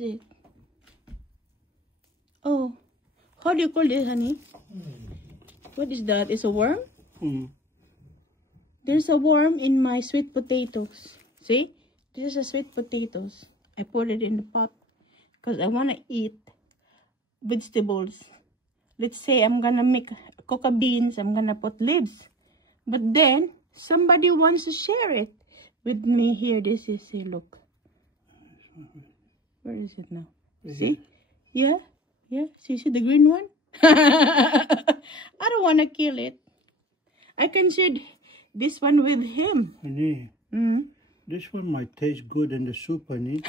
is it? Oh, how do you call this, honey? What is that? It's a worm? There's a worm in my sweet potatoes. See? This is a sweet potatoes. I put it in the pot because I want to eat vegetables. Let's say I'm going to make coca beans. I'm going to put leaves. But then, somebody wants to share it with me. Here, this is, see, look. Where is it now? See? Yeah? Yeah? See the green one? I don't want to kill it. I can share this one with him. Honey, this one might taste good in the soup, honey.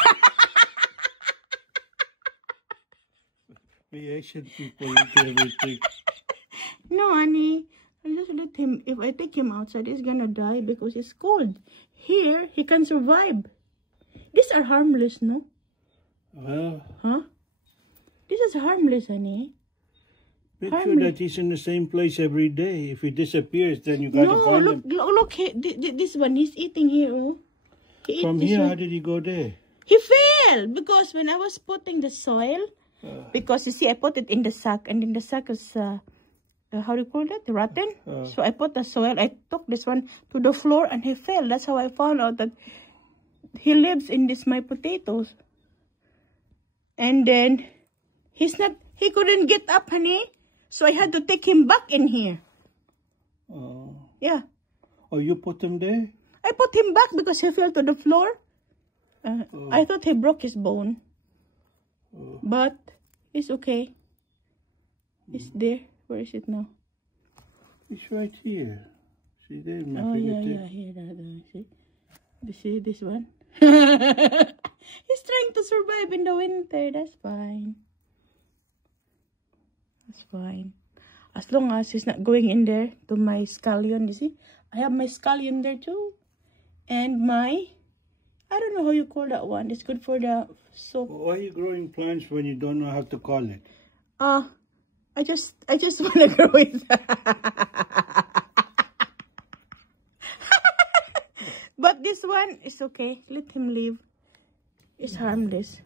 We Asian people eat everything. No, honey. I'll just let him. If I take him outside, he's gonna die because it's cold. Here, he can survive. These are harmless, no? Well, huh? This is harmless, honey. make sure that he's in the same place every day. If he disappears, then you gotta find him. Look, this one, he's eating here. Oh. From here, how did he go there? He fell because when I was putting the soil, because you see, I put it in the sack, and in the sack is, how do you call it? Rotten. So I put the soil, I took this one to the floor, and he fell. That's how I found out that he lives in my potatoes. And then, he couldn't get up, honey. So I had to take him back in here. Yeah. Oh, you put him there? I put him back because he fell to the floor. I thought he broke his bone. But it's okay. It's there. Where is it now? It's right here. See there, my fingertip. fingertip? Yeah, here. See? You see this one? He's trying to survive in the winter. That's fine. That's fine. As long as he's not going in there to my scallion, you see? I have my scallion there too. And my, I don't know how you call that one. It's good for the soap. Why are you growing plants when you don't know how to call it? I just want to grow it. But this one is okay. Let him live. It's harmless.